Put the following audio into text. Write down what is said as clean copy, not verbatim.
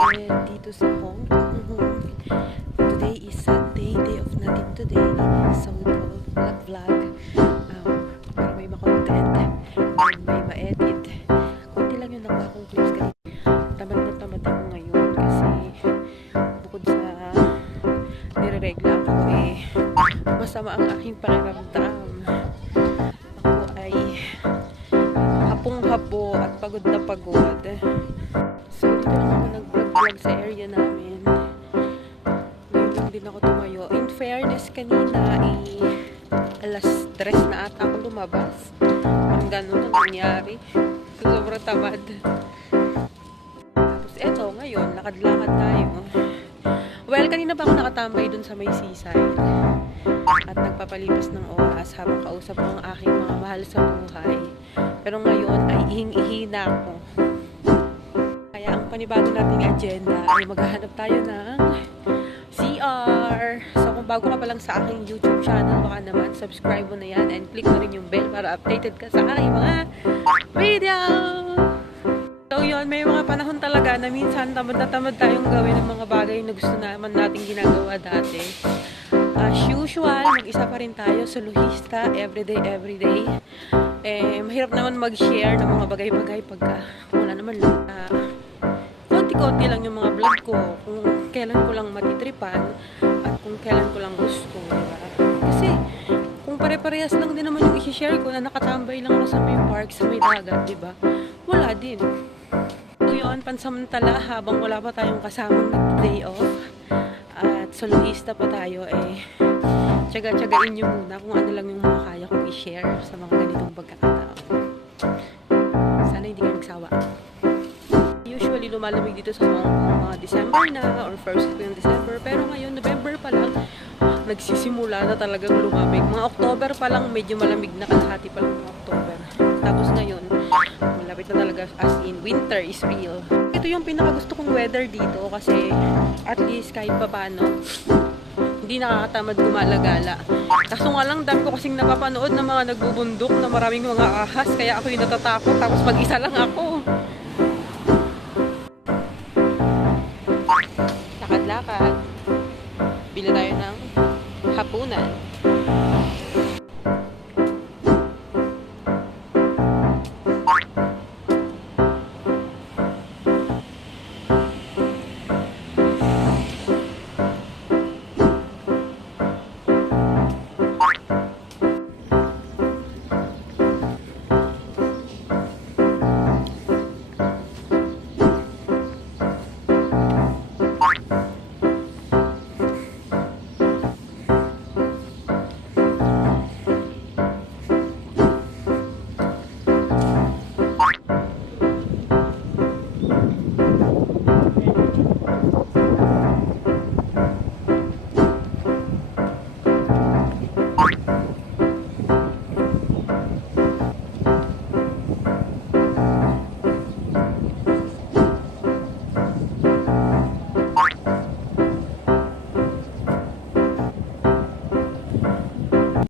natin dito sa Hong Kong. Today is Sunday, day of natin today. So, vlog. Para may makontent and may ma-edit. Kunti lang yung nakuha kong clips kanina. Tamad na tamad ako ngayon kasi bukod sa nireregla ako masama ang aking pakiramdam. Ako ay hapong-hapo at pagod na pagod. So, dito lang ako nag-vlog sa area namin. Ngayon lang din ako tumayo. In fairness, kanina alas 3 na ata ako lumabas. Ang ganun ang nangyari. So, sobrang tamad. Tapos eto, ngayon, lakad-lakad tayo. Well, kanina pa ako nakatambay dun sa may seaside. At nagpapalipas ng oras habang kausap ko ang aking mga mahal sa buhay. Pero ngayon ay ihing-ihi na ako. Kaya ang panibago nating agenda ay maghahanap tayo ng CR. So kung bago ka pa lang sa aking YouTube channel, baka naman subscribe mo na yan and click mo rin yung bell para updated ka sa aking mga video. So yun, may mga panahon talaga na minsan tamad na tamad tayong gawin ng mga bagay na gusto naman nating ginagawa dati. As usual, mag-isa pa rin tayo, soloista, everyday. Mahirap naman mag-share ng mga bagay-bagay pagka wala naman lang konti-konti lang yung mga vlog ko kung kailan ko lang matitripan at kung kailan ko lang gusto, diba? Kasi kung pare-parehas lang din naman yung i-share ko na nakatambay lang ako sa may park, sa may dagat, diba? Wala din. So yun, pansamantala habang wala pa tayong kasamang day off at soloista pa tayo, tsaga-tsagain nyo muna kung ano lang yung mga kaya kong i-share sa mga ganitong pagkakataon. Sana hindi kayo magsawa. Usually lumalamig dito sa mga December na or first week ng December, pero ngayon November pa lang nagsisimula na talagang lumamig. Mga October pa lang medyo malamig na, kalahati pa lang ng October. Tapos ngayon malapit na talaga, as in winter is real. Ito yung pinakagusto kong weather dito kasi at least kahit papaano hindi nakakatamad gumalagala. Kaso nga lang, dami ko kasing napapanood ng mga nagbubundok na maraming mga ahas, kaya ako yung natatakot. Tapos mag-isa lang ako.